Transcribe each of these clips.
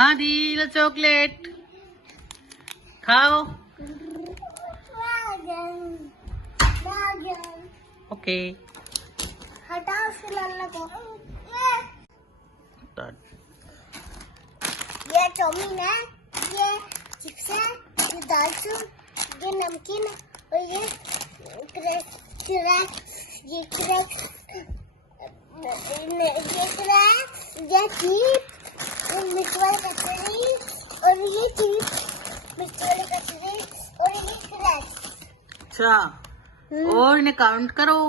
आदि लो चॉकलेट खाओ। ओके हटाओ उसके लल्ला को। ये चाउमीन है, ये चिप्स है, ये दाल चूर, ये नमकीन और ये क्रैक्स, ये क्रैक्स, ये चीप, ये मिर्च वाली कचौरी और ये चीप मिर्च वाली कचौरी और ये क्रैक्स। अच्छा और इन्हें काउंट करो।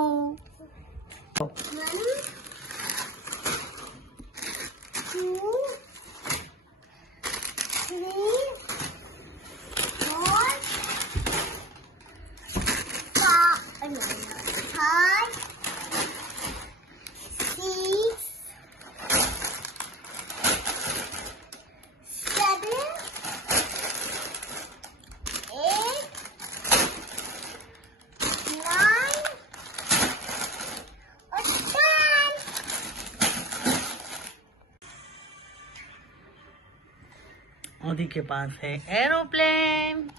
आदि के पास है एरोप्लेन।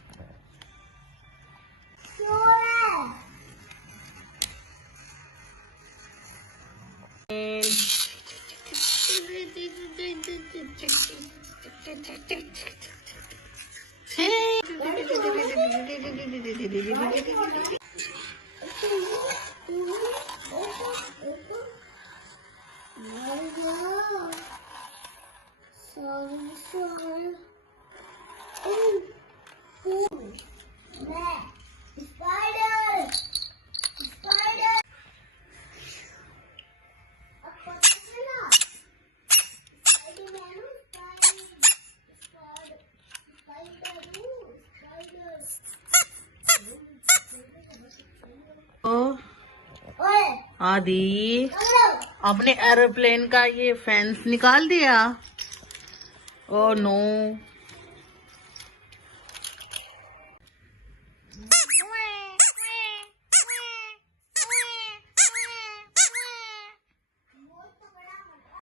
आदि अपने एरोप्लेन का ये फैंस निकाल दिया। Oh no.